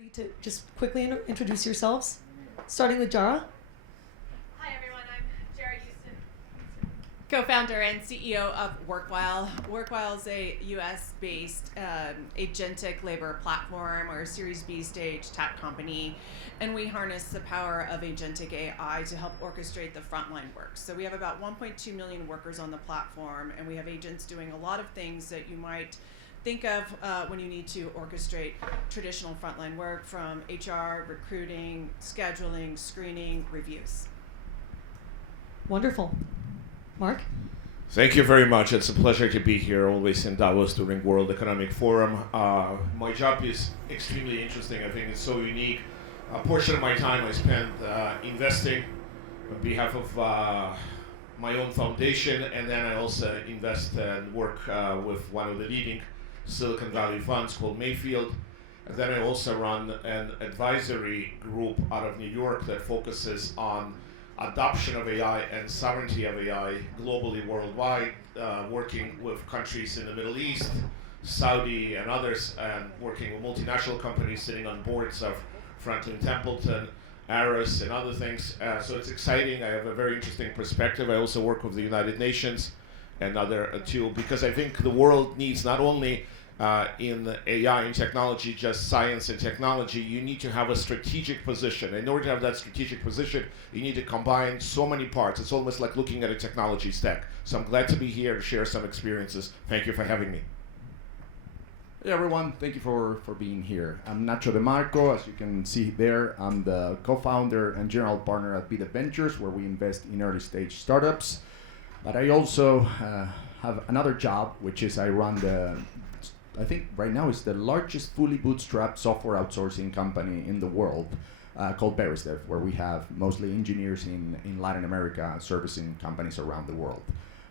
To just quickly introduce yourselves, starting with Jara. Hi everyone, I'm Jara Houston, co-founder and CEO of Workwhile. Workwhile is a US-based AGENTIC labor platform. We're a Series B stage tech company, and we harness the power of AGENTIC AI to help orchestrate the frontline work. So we have about 1.2 million workers on the platform, and we have agents doing a lot of things that you might think of when you need to orchestrate traditional frontline work, from HR, recruiting, scheduling, screening, reviews. Wonderful. Mark? Thank you very much. It's a pleasure to be here, always in Davos during World Economic Forum. My job is extremely interesting. I think it's so unique. A portion of my time I spend investing on behalf of my own foundation, and then I also invest and work with one of the leading Silicon Valley funds called Mayfield. And then I also run an advisory group out of New York that focuses on adoption of AI and sovereignty of AI globally, worldwide, working with countries in the Middle East, Saudi and others, and working with multinational companies, sitting on boards of Franklin Templeton, Aris, and other things. So it's exciting. I have a very interesting perspective. I also work with the United Nations and other too, because I think the world needs not only in AI and technology, just science and technology. You need to have a strategic position. In order to have that strategic position, you need to combine so many parts. It's almost like looking at a technology stack. So I'm glad to be here to share some experiences. Thank you for having me. Hey everyone, thank you for being here. I'm Nacho DeMarco. As you can see there, I'm the co-founder and general partner at Beta Ventures, where we invest in early stage startups. But I also have another job, which is I run I think right now it's the largest fully bootstrapped software outsourcing company in the world, called Beresdev, where we have mostly engineers in Latin America servicing companies around the world.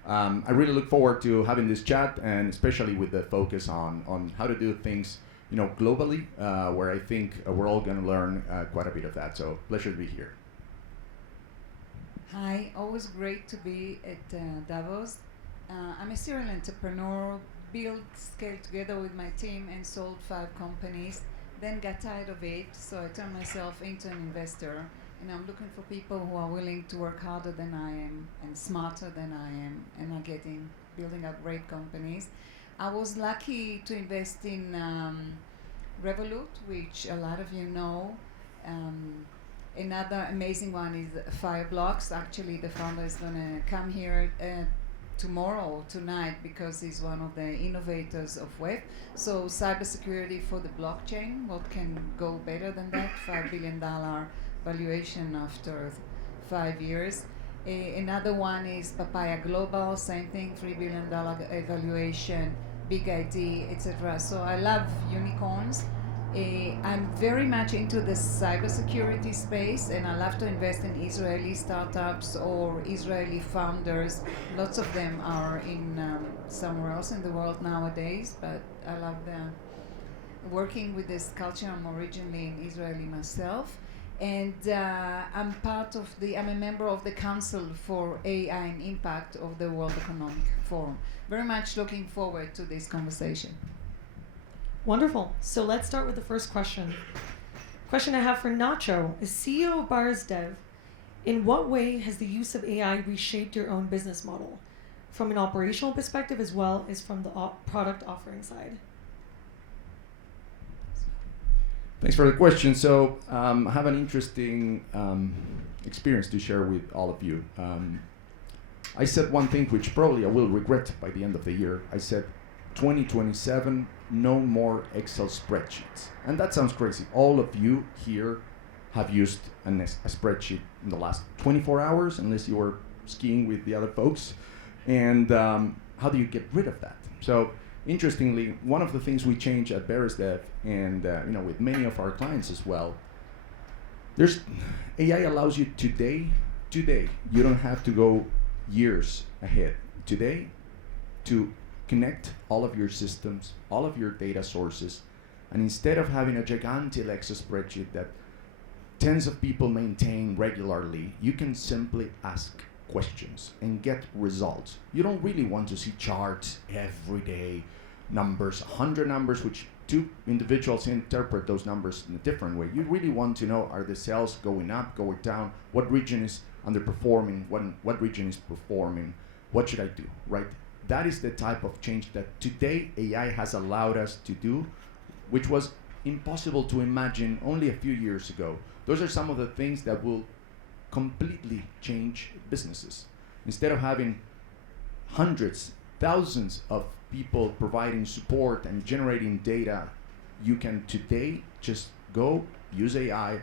I really look forward to having this chat, and especially with the focus on how to do things, globally, where I think we're all going to learn quite a bit of that. So pleasure to be here. Hi, always great to be at Davos. I'm a serial entrepreneur, built, scaled together with my team and sold 5 companies, then got tired of it, so I turned myself into an investor, and I'm looking for people who are willing to work harder than I am and smarter than I am, and are building up great companies. I was lucky to invest in Revolut, which a lot of you know. Another amazing one is Fireblocks. Actually, the founder is going to come here tomorrow or tonight, because he's one of the innovators of web. So cybersecurity for the blockchain, what can go better than that? $5 billion valuation after 5 years. Another one is Papaya Global, same thing, $3 billion valuation, big ID, etc. So I love unicorns. I'm very much into the cybersecurity space, and I love to invest in Israeli startups or Israeli founders. Lots of them are in somewhere else in the world nowadays, but I love working with this culture. I'm originally an Israeli myself, and I'm a member of the Council for AI and Impact of the World Economic Forum. Very much looking forward to this conversation. Wonderful. So let's start with the first question. Question I have for Nacho is, CEO of Beresdev, in what way has the use of AI reshaped your own business model, from an operational perspective as well as from the product offering side? Thanks for the question. So I have an interesting experience to share with all of you. I said one thing which probably I will regret by the end of the year. I said 2027, no more Excel spreadsheets. And that sounds crazy. All of you here have used a spreadsheet in the last 24 hours, unless you were skiing with the other folks. And how do you get rid of that? So interestingly, one of the things we changed at Beresdev, and with many of our clients as well, AI allows you today, you don't have to go years ahead. Today, to connect all of your systems, all of your data sources, and instead of having a gigantic Excel spreadsheet that tens of people maintain regularly, you can simply ask questions and get results. You don't really want to see charts every day numbers, 100 numbers, which two individuals interpret those numbers in a different way. You really want to know, are the sales going up, going down? What region is underperforming? What region is performing? What should I do, right? That is the type of change that today AI has allowed us to do, which was impossible to imagine only a few years ago. Those are some of the things that will completely change businesses. Instead of having hundreds, thousands of people providing support and generating data, you can today just go use AI,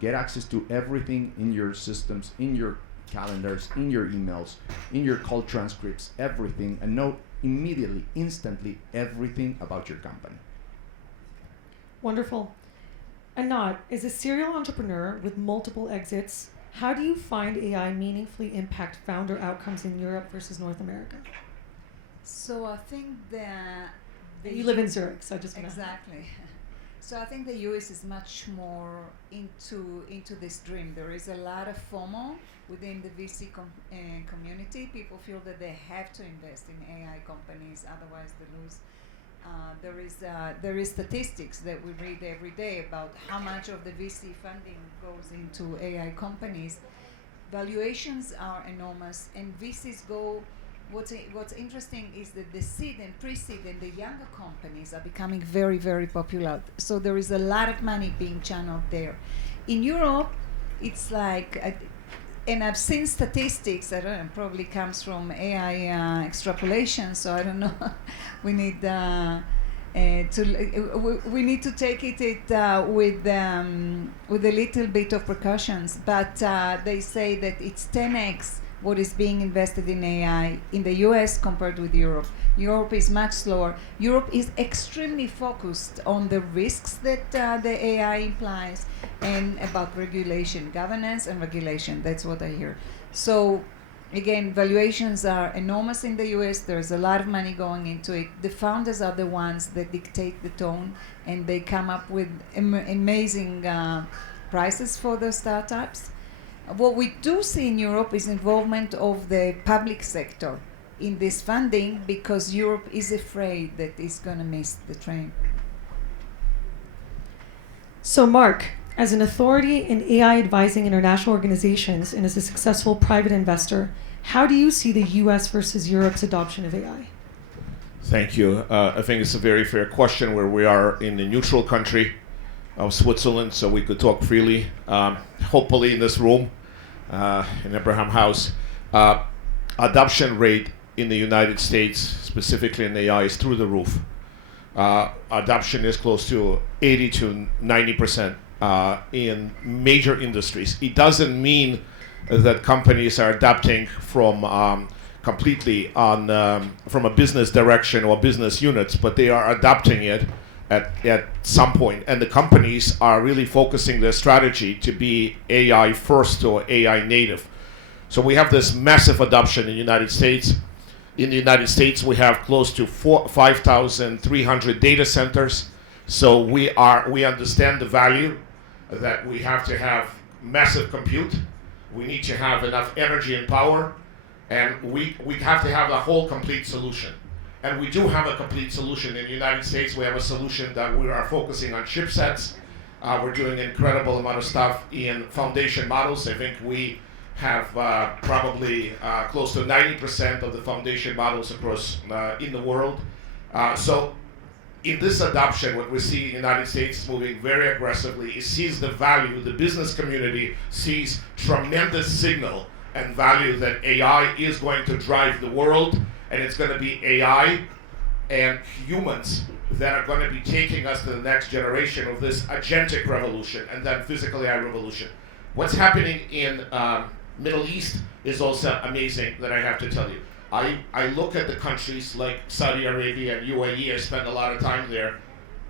get access to everything in your systems, in your calendars, in your emails, in your call transcripts, everything, and know immediately, instantly, everything about your company. Wonderful. Anat, as a serial entrepreneur with multiple exits, how do you find AI meaningfully impact founder outcomes in Europe versus North America? So I think You live in Zurich, so I just exactly. So I think the US is much more into this dream. There is a lot of FOMO within the VC community. People feel that they have to invest in AI companies, otherwise they lose. There is statistics that we read every day about how much of the VC funding goes into AI companies. Valuations are enormous, and VCs go. What's interesting is that the seed and pre-seed and the younger companies are becoming very, very popular. So there is a lot of money being channeled there. In Europe, it's like, and I've seen statistics, I don't know, probably comes from AI extrapolation, so I don't know. We need we need to take it with a little bit of precautions. But they say that it's 10x what is being invested in AI in the US compared with Europe. Europe is much slower. Europe is extremely focused on the risks that the AI implies and about regulation, governance and regulation. That's what I hear. So again, valuations are enormous in the US. There's a lot of money going into it. The founders are the ones that dictate the tone, and they come up with amazing prices for the startups. What we do see in Europe is involvement of the public sector in this funding, because Europe is afraid that it's going to miss the train. So Mark, as an authority in AI advising international organizations and as a successful private investor, how do you see the US versus Europe's adoption of AI? Thank you. I think it's a very fair question, where we are in the neutral country of Switzerland, so we could talk freely. Hopefully in this room, in Abraham House, adoption rate in the United States, specifically in AI, is through the roof. Adoption is close to 80 to 90% in major industries. It doesn't mean that companies are adapting from completely from a business direction or business units, but they are adapting it at some point. And the companies are really focusing their strategy to be AI first or AI native. So we have this massive adoption in the United States. In the United States, we have close to 5,300 data centers. So we understand the value that we have to have massive compute. We need to have enough energy and power, and we have to have a whole complete solution. And we do have a complete solution. In the United States, we have a solution that we are focusing on chipsets. We're doing an incredible amount of stuff in foundation models. I think we have probably close to 90% of the foundation models across in the world. So in this adoption, what we see in the United States moving very aggressively, it sees the value, the business community sees tremendous signal and value that AI is going to drive the world, and it's going to be AI and humans that are going to be taking us to the next generation of this agentic revolution and then physical AI revolution. What's happening in Middle East is also amazing, that I have to tell you. I look at the countries like Saudi Arabia and UAE, I spend a lot of time there,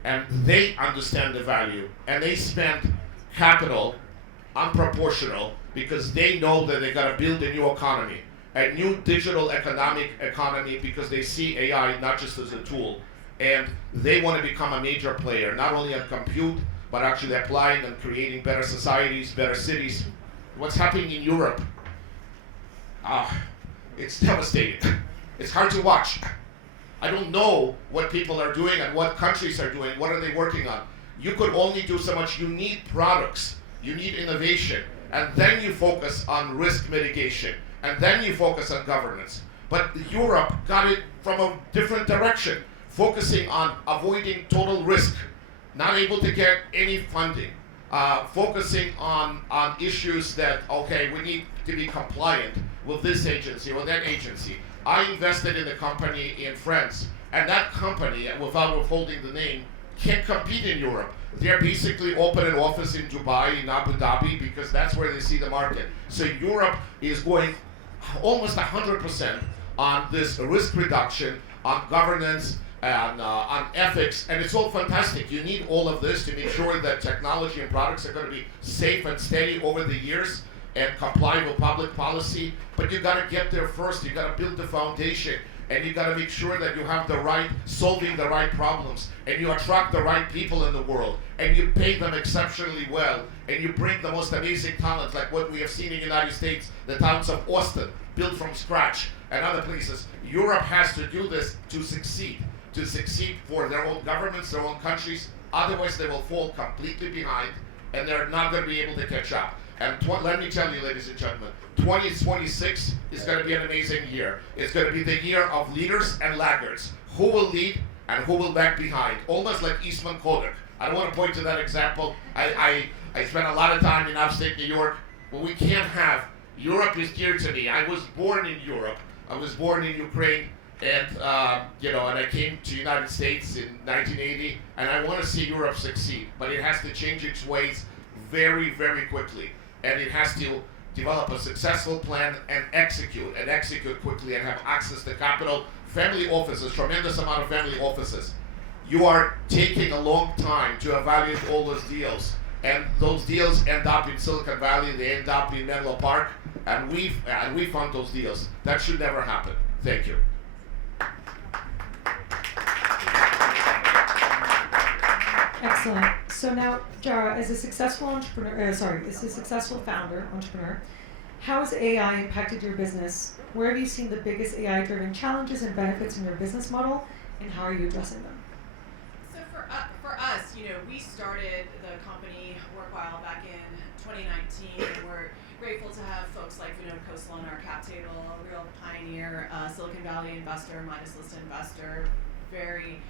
and they understand the value, and they spend capital unproportional because they know that they got to build a new economy, a new digital economy, because they see AI not just as a tool, and they want to become a major player, not only on compute, but actually applying and creating better societies, better cities. What's happening in Europe? It's devastating. It's hard to watch. I don't know what people are doing and what countries are doing, what are they working on. You could only do so much. You need products, you need innovation, and then you focus on risk mitigation, and then you focus on governance. But Europe got it from a different direction, focusing on avoiding total risk, not able to get any funding, focusing on issues that, okay, we need to be compliant with this agency or that agency. I invested in a company in France, and that company, without withholding the name, can't compete in Europe. They're basically open an office in Dubai, in Abu Dhabi, because that's where they see the market. So Europe is going almost 100% on this risk reduction, on governance, and on ethics, and it's all fantastic. You need all of this to make sure that technology and products are going to be safe and steady over the years and comply with public policy, but you got to get there first. You got to build the foundation, and you got to make sure that you have the right, solving the right problems, and you attract the right people in the world, and you pay them exceptionally well, and you bring the most amazing talent, like what we have seen in the United States, the towns of Austin, built from scratch, and other places. Europe has to do this to succeed for their own governments, their own countries. Otherwise, they will fall completely behind, and they're not going to be able to catch up. And let me tell you, ladies and gentlemen, 2026 is going to be an amazing year. It's going to be the year of leaders and laggards. Who will lead and who will lag behind? Almost like Eastman Kodak. I want to point to that example. I spent a lot of time in upstate New York, but we can't have, Europe is dear to me. I was born in Europe. I was born in Ukraine, and and I came to the United States in 1980, and I want to see Europe succeed, but it has to change its ways very, very quickly. And it has to develop a successful plan and execute quickly, and have access to capital, family offices, tremendous amount of family offices. You are taking a long time to evaluate all those deals, and those deals end up in Silicon Valley, they end up in Menlo Park, and we fund those deals. That should never happen. Thank you. Excellent. So now, Jara, as a successful entrepreneur, how has AI impacted your business? Where have you seen the biggest AI-driven challenges and benefits in your business model, and how are you addressing them? So for us, we started the company Workwhile back in 2019, and we're grateful to have folks like Vinod Khosla on our cap table, a real pioneer, Silicon Valley investor, Midas list investor, very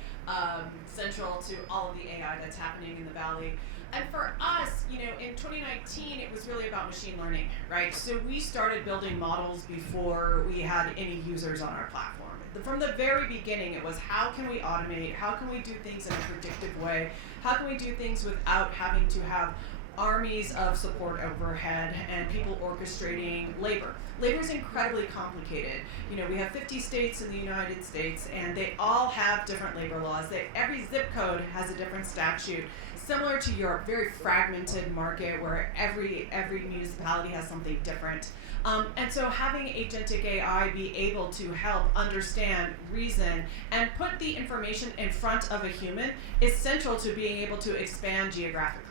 central to all of the AI that's happening in the Valley. And for us, in 2019, it was really about machine learning, right? So we started building models before we had any users on our platform. From the very beginning, it was how can we automate? How can we do things in a predictive way? How can we do things without having to have armies of support overhead and people orchestrating labor? Labor is incredibly complicated. We have 50 states in the United States, and they all have different labor laws. Every zip code has a different statute. Similar to Europe, very fragmented market where every municipality has something different. And so having agentic AI be able to help understand, reason, and put the information in front of a human is central to being able to expand geographically.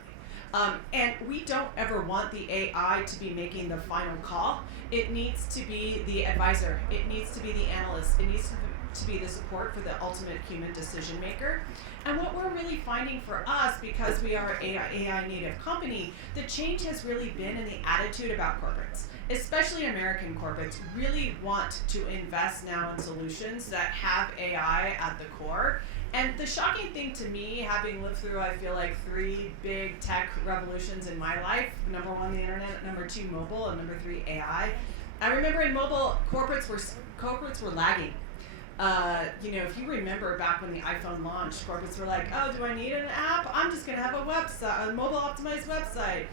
And we don't ever want the AI to be making the final call. It needs to be the advisor. It needs to be the analyst. It needs to be the support for the ultimate human decision maker. And what we're really finding for us, because we are an AI native company, the change has really been in the attitude about corporates. Especially American corporates really want to invest now in solutions that have AI at the core. And the shocking thing to me, having lived through, I feel like 3 big tech revolutions in my life, number 1, the internet, number 2, mobile, and number 3, AI. I remember in mobile, corporates were lagging. If you remember back when the iPhone launched, corporates were like, oh, do I need an app? I'm just going to have a website, a mobile optimized website.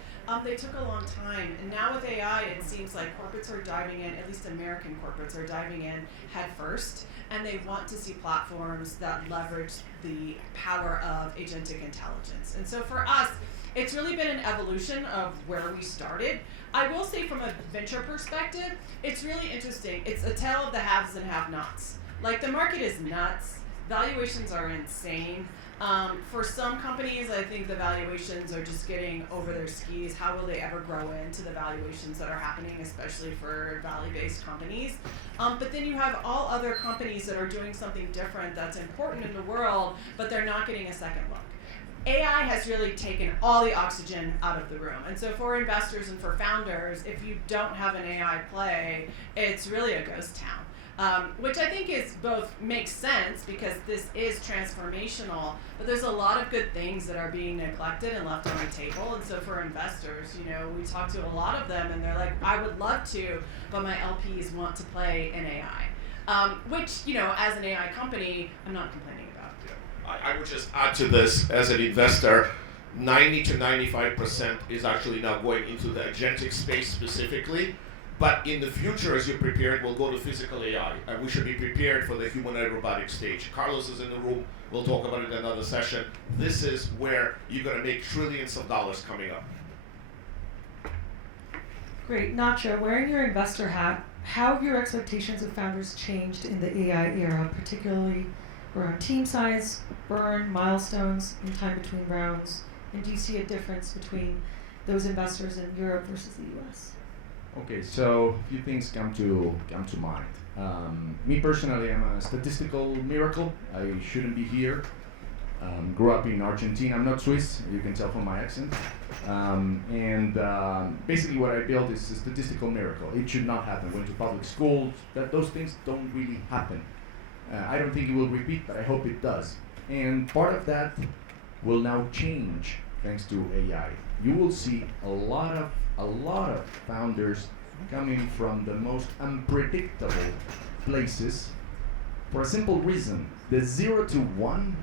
They took a long time. And now with AI, it seems like corporates are diving in, at least American corporates are diving in head first. And they want to see platforms that leverage the power of agentic intelligence. And so for us, it's really been an evolution of where we started. I will say from a venture perspective, it's really interesting. It's a tale of the haves and have-nots. Like the market is nuts. valuations are insane. For some companies, I think the valuations are just getting over their skis. How will they ever grow into the valuations that are happening, especially for value-based companies? But then you have all other companies that are doing something different that's important in the world, but they're not getting a second look. AI has really taken all the oxygen out of the room. And so for investors and for founders, if you don't have an AI play, it's really a ghost town. Which I think is both makes sense because this is transformational, but there's a lot of good things that are being neglected and left on the table. And so for investors, we talk to a lot of them and they're like, I would love to, but my LPs want to play in AI. Which, as an AI company, I'm not complaining about. I would just add to this, as an investor, 90 to 95% is actually now going into the agentic space specifically. But in the future, as you're prepared, we'll go to physical AI, and we should be prepared for the humanoid robotic stage. Carlos is in the room. We'll talk about it in another session. This is where you're going to make trillions of dollars coming up. Great. Nacho, wearing your investor hat, how have your expectations of founders changed in the AI era, particularly around team size, burn, milestones, and time between rounds? And do you see a difference between those investors in Europe versus the US? Okay, so a few things come to mind. Me personally, I'm a statistical miracle. I shouldn't be here. Grew up in Argentina. I'm not Swiss. You can tell from my accent. Basically, what I built is a statistical miracle. It should not happen. Went to public schools. Those things don't really happen. I don't think it will repeat, but I hope it does. And part of that will now change thanks to AI. You will see a lot of founders coming from the most unpredictable places for a simple reason. The 0 to 1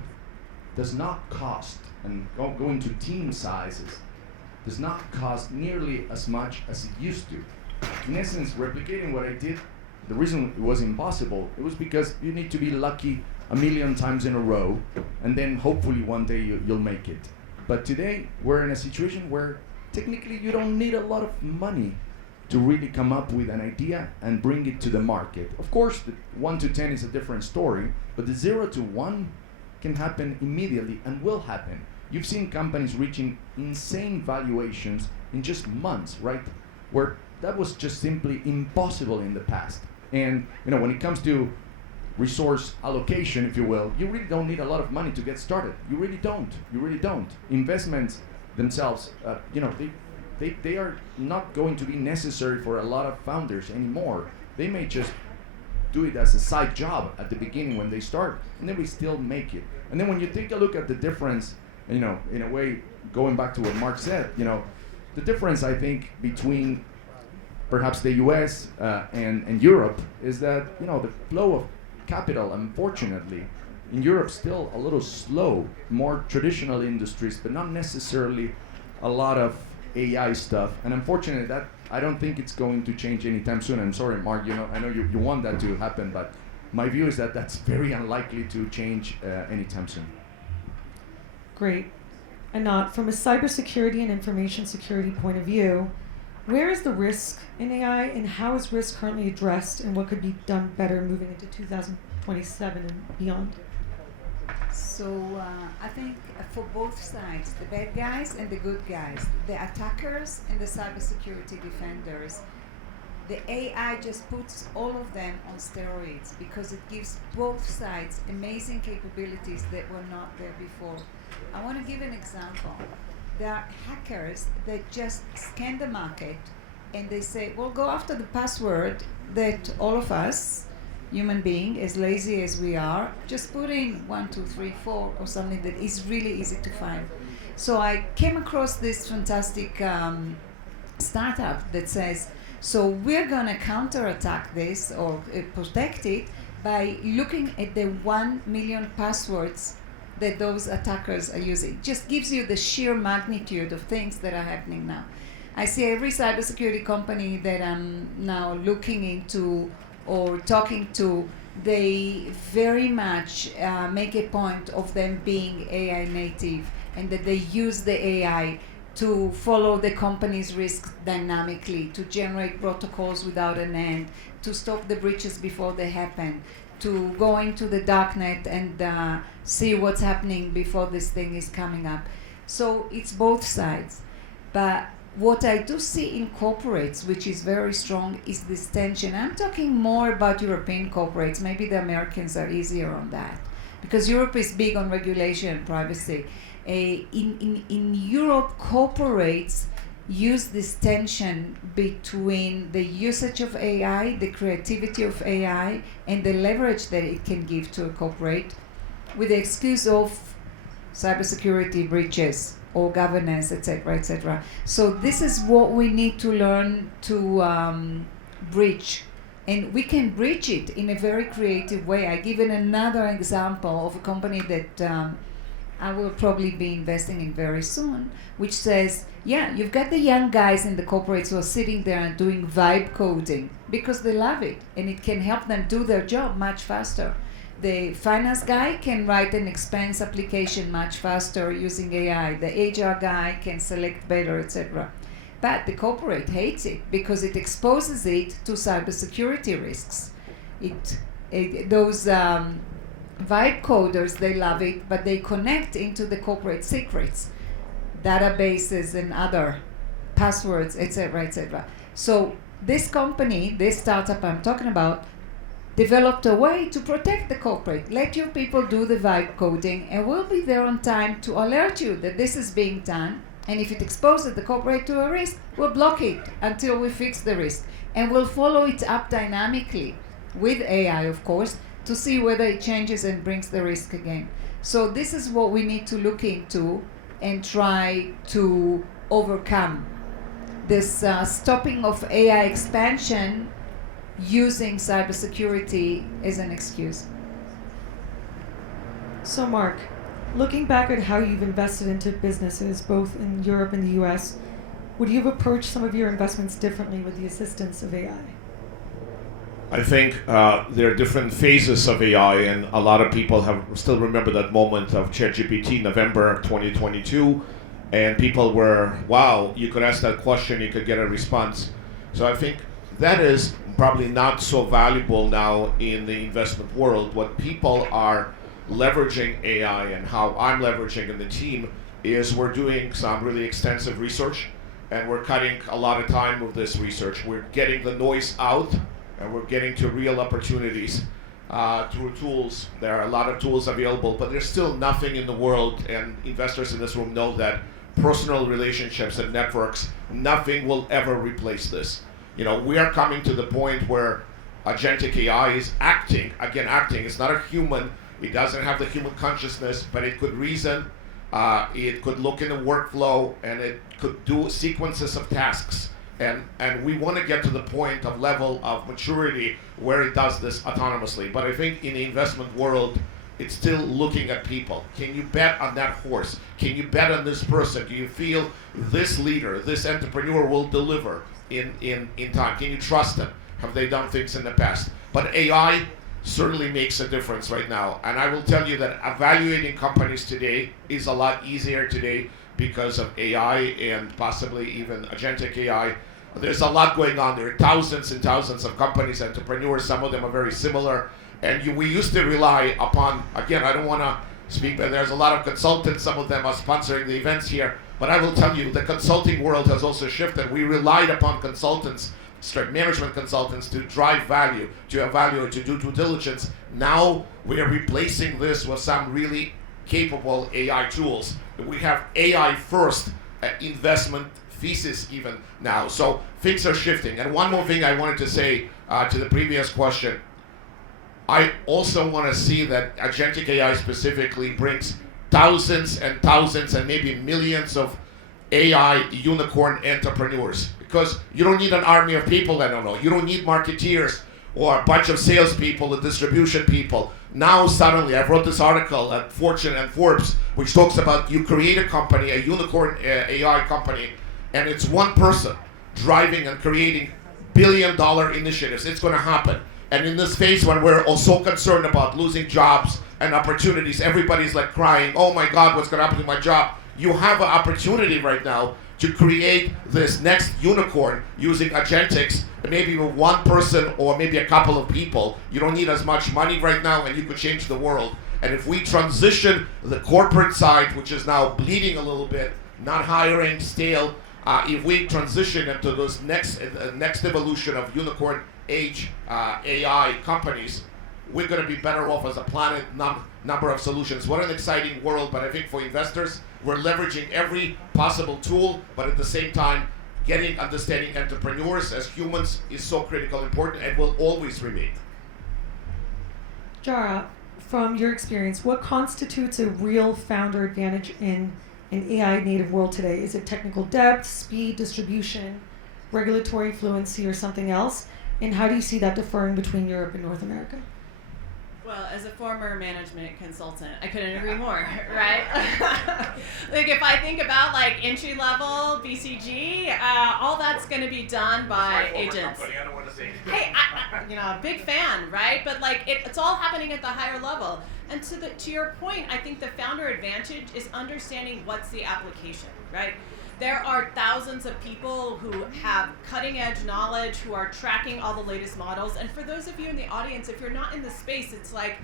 does not cost, and going to team sizes does not cost nearly as much as it used to. In essence, replicating what I did, the reason it was impossible, it was because you need to be lucky a million times in a row, and then hopefully one day you'll make it. But today, we're in a situation where technically you don't need a lot of money to really come up with an idea and bring it to the market. Of course, the 1 to 10 is a different story, but the 0 to 1 can happen immediately and will happen. You've seen companies reaching insane valuations in just months, right? Where that was just simply impossible in the past. And when it comes to resource allocation, if you will, you really don't need a lot of money to get started. You really don't. Investments themselves, they are not going to be necessary for a lot of founders anymore. They may just do it as a side job at the beginning when they start, and then we still make it. And then when you take a look at the difference, in a way, going back to what Mark said, the difference I think between perhaps the US and Europe is that, the flow of capital, unfortunately, in Europe still a little slow, more traditional industries, but not necessarily a lot of AI stuff. And unfortunately, that I don't think it's going to change anytime soon. I'm sorry, Mark, I know you want that to happen, but my view is that that's very unlikely to change anytime soon. Great. Anat, from a cybersecurity and information security point of view, where is the risk in AI, and how is risk currently addressed, and what could be done better moving into 2027 and beyond? So I think for both sides, the bad guys and the good guys, the attackers and the cybersecurity defenders, the AI just puts all of them on steroids because it gives both sides amazing capabilities that were not there before. I want to give an example. There are hackers that just scan the market and they say, well, go after the password that all of us, human being, as lazy as we are, just put in 1, 2, 3, 4 or something that is really easy to find. So I came across this fantastic startup that says, so we're going to counterattack this or protect it by looking at the 1 million passwords that those attackers are using. It just gives you the sheer magnitude of things that are happening now. I see every cybersecurity company that I'm now looking into or talking to, they very much make a point of them being AI native and that they use the AI to follow the company's risk dynamically, to generate protocols without an end, to stop the breaches before they happen. to go into the darknet and see what's happening before this thing is coming up. So it's both sides. But what I do see in corporates, which is very strong, is this tension. I'm talking more about European corporates. Maybe the Americans are easier on that, because Europe is big on regulation and privacy. In Europe, corporates use this tension between the usage of AI, the creativity of AI, and the leverage that it can give to a corporate, with the excuse of cybersecurity breaches or governance, etc., etc. So this is what we need to learn to breach. And we can breach it in a very creative way. I give another example of a company that I will probably be investing in very soon, which says, yeah, you've got the young guys in the corporates who are sitting there and doing vibe coding because they love it and it can help them do their job much faster. The finance guy can write an expense application much faster using AI. The HR guy can select better, etc. But the corporate hates it because it exposes it to cybersecurity risks. Those vibe coders, they love it, but they connect into the corporate secrets, databases and other passwords, etc., etc. So this company, this startup I'm talking about, developed a way to protect the corporate. Let your people do the vibe coding and we'll be there on time to alert you that this is being done. And if it exposes the corporate to a risk, we'll block it until we fix the risk. And we'll follow it up dynamically with AI, of course, to see whether it changes and brings the risk again. So this is what we need to look into and try to overcome. This stopping of AI expansion using cybersecurity as an excuse. So Mark, looking back at how you've invested into businesses, both in Europe and the US, would you have approached some of your investments differently with the assistance of AI? I think there are different phases of AI, and a lot of people still remember that moment of ChatGPT, November 2022, and people were, wow, you could ask that question, you could get a response. So I think that is probably not so valuable now in the investment world. What people are leveraging AI and how I'm leveraging in the team is we're doing some really extensive research, and we're cutting a lot of time with this research. We're getting the noise out, and we're getting to real opportunities through tools. There are a lot of tools available, but there's still nothing in the world, and investors in this room know that personal relationships and networks, nothing will ever replace this. You know, we are coming to the point where agentic AI is acting. Again, acting. It's not a human. It doesn't have the human consciousness, but it could reason. It could look in a workflow, and it could do sequences of tasks. And we want to get to the point of level of maturity where it does this autonomously. But I think in the investment world, it's still looking at people. Can you bet on that horse? Can you bet on this person? Do you feel this leader, this entrepreneur will deliver in time? Can you trust them? Have they done things in the past? But AI certainly makes a difference right now. And I will tell you that evaluating companies today is a lot easier today because of AI and possibly even agentic AI. There's a lot going on. There are thousands and thousands of companies, entrepreneurs. Some of them are very similar. And we used to rely upon, again, I don't want to speak, but there's a lot of consultants. Some of them are sponsoring the events here. But I will tell you, the consulting world has also shifted. We relied upon consultants, management consultants, to drive value, to evaluate, to do due diligence. Now we are replacing this with some really capable AI tools. We have AI first investment thesis even now. So things are shifting. And one more thing I wanted to say to the previous question. I also want to see that agentic AI specifically brings thousands and thousands and maybe millions of AI unicorn entrepreneurs, because you don't need an army of people that don't know. You don't need marketeers or a bunch of salespeople or distribution people. Now suddenly, I wrote this article at Fortune and Forbes, which talks about you create a company, a unicorn AI company, and it's one person driving and creating billion-dollar initiatives. It's going to happen. And in this phase when we're all so concerned about losing jobs and opportunities, everybody's like crying, oh my God, what's going to happen to my job? You have an opportunity right now to create this next unicorn using agentics maybe with one person or maybe a couple of people. You don't need as much money right now, and you could change the world. And if we transition the corporate side, which is now bleeding a little bit, not hiring, stale, if we transition into this next evolution of unicorn age AI companies, we're going to be better off as a planet, number of solutions. What an exciting world, but I think for investors, we're leveraging every possible tool, but at the same time, understanding entrepreneurs as humans is so critical, important, and will always remain. Jara, from your experience, what constitutes a real founder advantage in an AI native world today? Is it technical depth, speed, distribution, regulatory fluency, or something else? And how do you see that differing between Europe and North America? Well, as a former management consultant, I couldn't agree more, right? Like if I think about like entry level BCG, all that's going to be done by agents. I don't want to say. Hey, a big fan, right? But like it's all happening at the higher level. And to your point, I think the founder advantage is understanding what's the application, right? There are thousands of people who have cutting edge knowledge, who are tracking all the latest models. And for those of you in the audience, if you're not in the space, it's like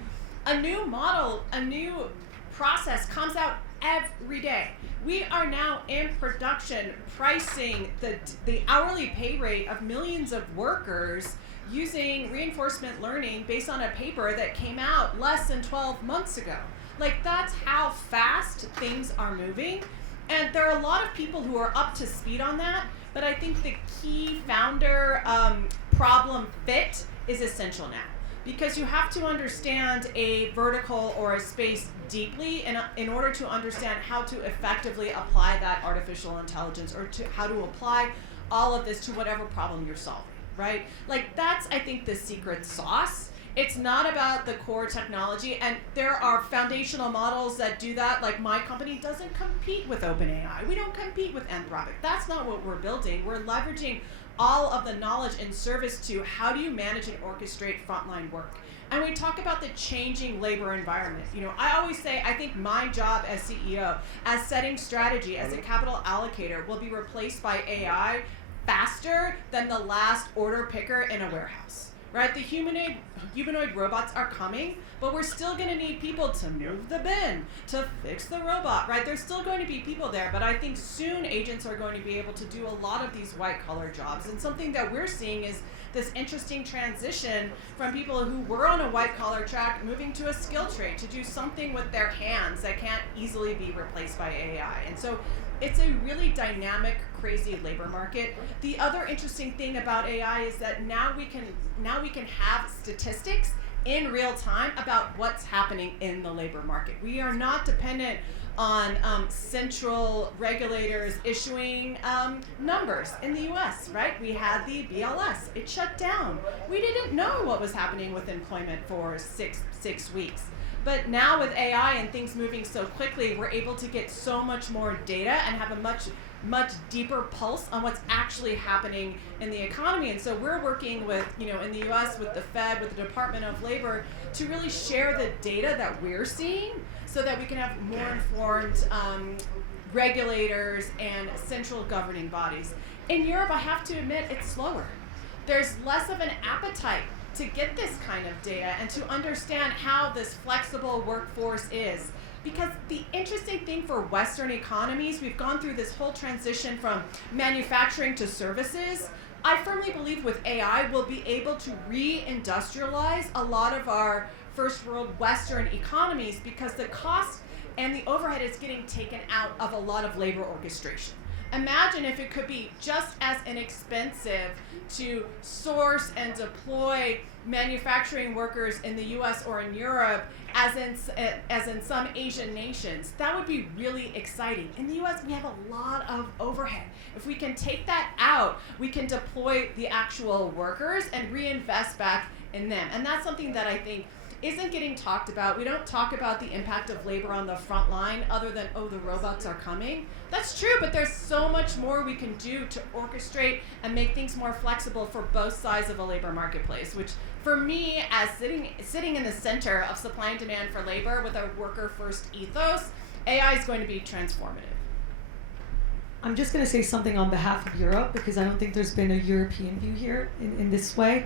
a new model, a new process comes out every day. We are now in production pricing the hourly pay rate of millions of workers using reinforcement learning based on a paper that came out less than 12 months ago. Like that's how fast things are moving. And there are a lot of people who are up to speed on that, but I think the key founder problem fit is essential now. Because you have to understand a vertical or a space deeply in order to understand how to effectively apply that artificial intelligence or to how to apply all of this to whatever problem you're solving, right? Like that's, I think, the secret sauce. It's not about the core technology, and there are foundational models that do that. Like my company doesn't compete with OpenAI. We don't compete with Anthropic. That's not what we're building. We're leveraging all of the knowledge in service to how do you manage and orchestrate frontline work. And we talk about the changing labor environment. I always say, I think my job as CEO, as setting strategy, as a capital allocator, will be replaced by AI faster than the last order picker in a warehouse. Right, the humanoid robots are coming, but we're still going to need people to move the bin, to fix the robot, right? There's still going to be people there, but I think soon agents are going to be able to do a lot of these white-collar jobs. And something that we're seeing is this interesting transition from people who were on a white-collar track moving to a skill trade to do something with their hands that can't easily be replaced by AI. And so it's a really dynamic, crazy labor market. The other interesting thing about AI is that now we can have statistics in real time about what's happening in the labor market. We are not dependent on central regulators issuing numbers in the US, right? We had the BLS, it shut down. We didn't know what was happening with employment for six weeks. But now with AI and things moving so quickly, we're able to get so much more data and have a much deeper pulse on what's actually happening in the economy. And so we're working with, in the US with the Fed, with the Department of Labor, to really share the data that we're seeing so that we can have more informed regulators and central governing bodies. In Europe, I have to admit, it's slower. There's less of an appetite to get this kind of data and to understand how this flexible workforce is. Because the interesting thing for Western economies, we've gone through this whole transition from manufacturing to services. I firmly believe with AI, we'll be able to re-industrialize a lot of our first world Western economies because the cost and the overhead is getting taken out of a lot of labor orchestration. Imagine if it could be just as inexpensive to source and deploy manufacturing workers in the US or in Europe as in some Asian nations. That would be really exciting. In the US, we have a lot of overhead. If we can take that out, we can deploy the actual workers and reinvest back in them. And that's something that I think isn't getting talked about. We don't talk about the impact of labor on the front line other than, oh, the robots are coming. That's true, but there's so much more we can do to orchestrate and make things more flexible for both sides of a labor marketplace, which for me, as sitting in the center of supply and demand for labor with a worker-first ethos, AI is going to be transformative. I'm just going to say something on behalf of Europe because I don't think there's been a European view here in this way.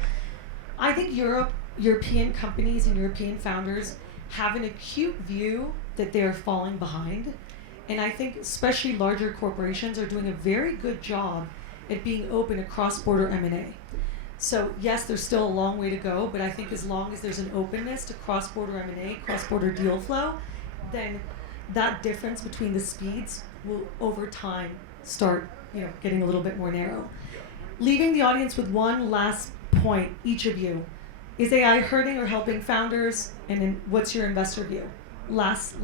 I think European companies and European founders have an acute view that they're falling behind. And I think especially larger corporations are doing a very good job at being open to cross-border M&A. So yes, there's still a long way to go, but I think as long as there's an openness to cross-border M&A, cross-border deal flow, then that difference between the speeds will over time start, getting a little bit more narrow. Leaving the audience with one last point, each of you. Is AI hurting or helping founders? And then what's your investor view? Last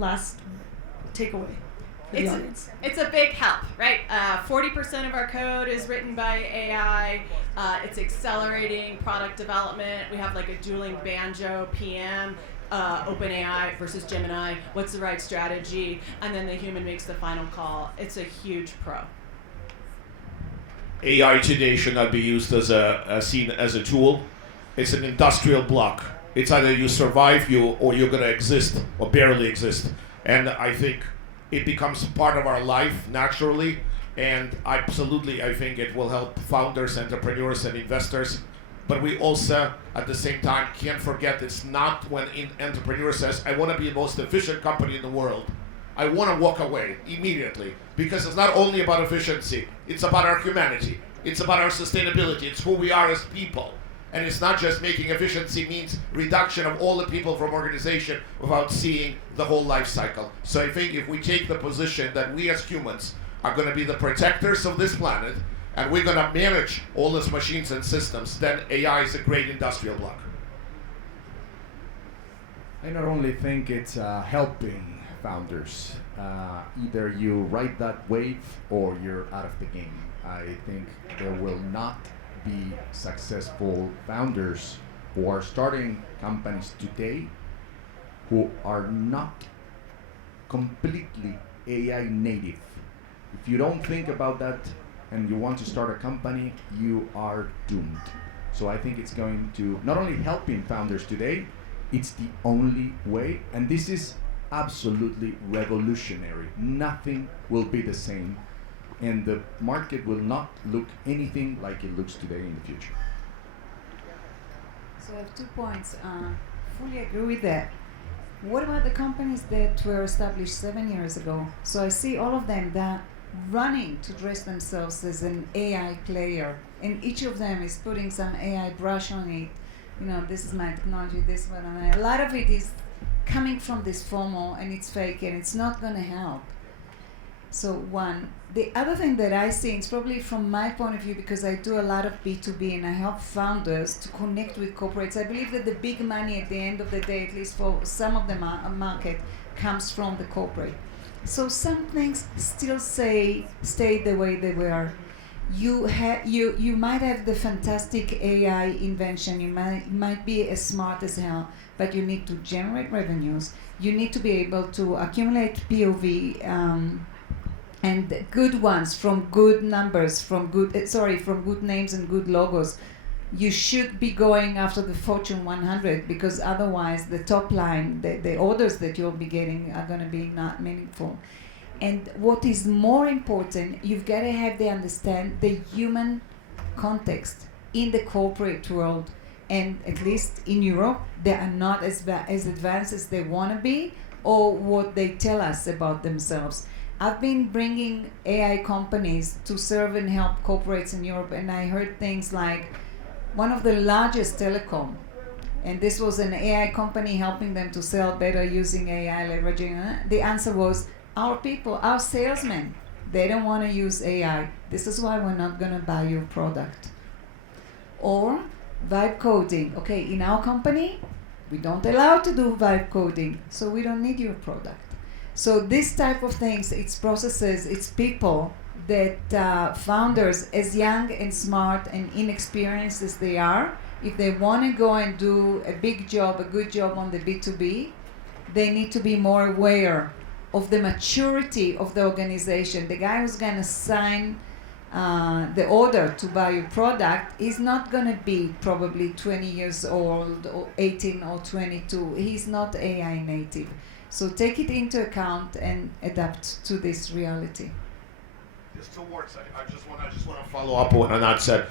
takeaway for the audience. It's a big help, right? 40% of our code is written by AI. It's accelerating product development. We have like a dueling banjo PM. OpenAI versus Gemini, what's the right strategy, and then the human makes the final call. It's a huge pro. AI today should not be used seen as a tool. It's an industrial block. It's either you survive or you're going to exist or barely exist. And I think it becomes part of our life naturally. And absolutely, I think it will help founders, entrepreneurs, and investors. But we also, at the same time, can't forget it's not when an entrepreneur says, I want to be the most efficient company in the world. I want to walk away immediately. Because it's not only about efficiency, it's about our humanity. It's about our sustainability. It's who we are as people. And it's not just making efficiency means reduction of all the people from organization without seeing the whole life cycle. So I think if we take the position that we as humans are going to be the protectors of this planet, and we're going to manage all these machines and systems, then AI is a great industrial block. I not only think it's helping founders. Either you ride that wave or you're out of the game. I think there will not be successful founders who are starting companies today who are not completely AI native. If you don't think about that and you want to start a company, you are doomed. So I think it's going to not only helping founders today, it's the only way, and this is absolutely revolutionary. Nothing will be the same, and the market will not look anything like it looks today in the future. So I have 2 points. Fully agree with that. What about the companies that were established 7 years ago? So I see all of them that running to dress themselves as an AI player, and each of them is putting some AI brush on it. This is my technology, this one, and a lot of it is coming from this FOMO, and it's fake, and it's not going to help. So one. The other thing that I see, it's probably from my point of view, because I do a lot of B2B and I help founders to connect with corporates. I believe that the big money at the end of the day, at least for some of the market, comes from the corporate. So some things still stay the way they were. You might have the fantastic AI invention. You might be as smart as hell, but you need to generate revenues. You need to be able to accumulate POV and good ones from good numbers, from good names and good logos. You should be going after the Fortune 100 because otherwise the top line, the orders that you'll be getting are going to be not meaningful. And what is more important, you've got to have the understand the human context in the corporate world. And at least in Europe, they are not as advanced as they want to be or what they tell us about themselves. I've been bringing AI companies to serve and help corporates in Europe, and I heard things like one of the largest telecom, and this was an AI company helping them to sell better using AI, leveraging. The answer was, our people, our salesmen, they don't want to use AI. This is why we're not going to buy your product. Or vibe coding. Okay, in our company, we don't allow to do vibe coding, so we don't need your product. So this type of things, it's processes, it's people that founders, as young and smart and inexperienced as they are, if they want to go and do a big job, a good job on the B2B, they need to be more aware of the maturity of the organization. The guy who's going to sign the order to buy your product is not going to be probably 20 years old or 18 or 22. He's not AI native. So take it into account and adapt to this reality. There's two words. I just want to follow up on what Anat said.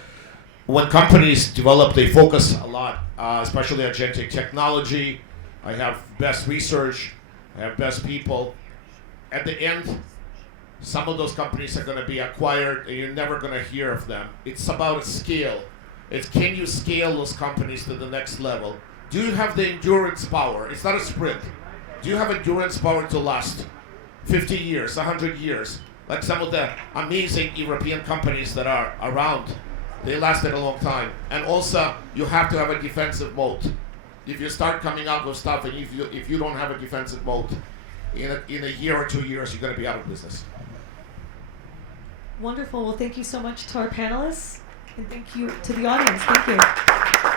When companies develop, they focus a lot, especially agentic technology. I have best research. I have best people. At the end, some of those companies are going to be acquired, and you're never going to hear of them. It's about scale. It's can you scale those companies to the next level? Do you have the endurance power? It's not a sprint. Do you have endurance power to last 50 years, 100 years? Like some of the amazing European companies that are around, they lasted a long time. And also, you have to have a defensive moat. If you start coming out with stuff and if you don't have a defensive moat, in a year or 2 years, you're going to be out of business. Wonderful. Well, thank you so much to our panelists, and thank you to the audience. Thank you.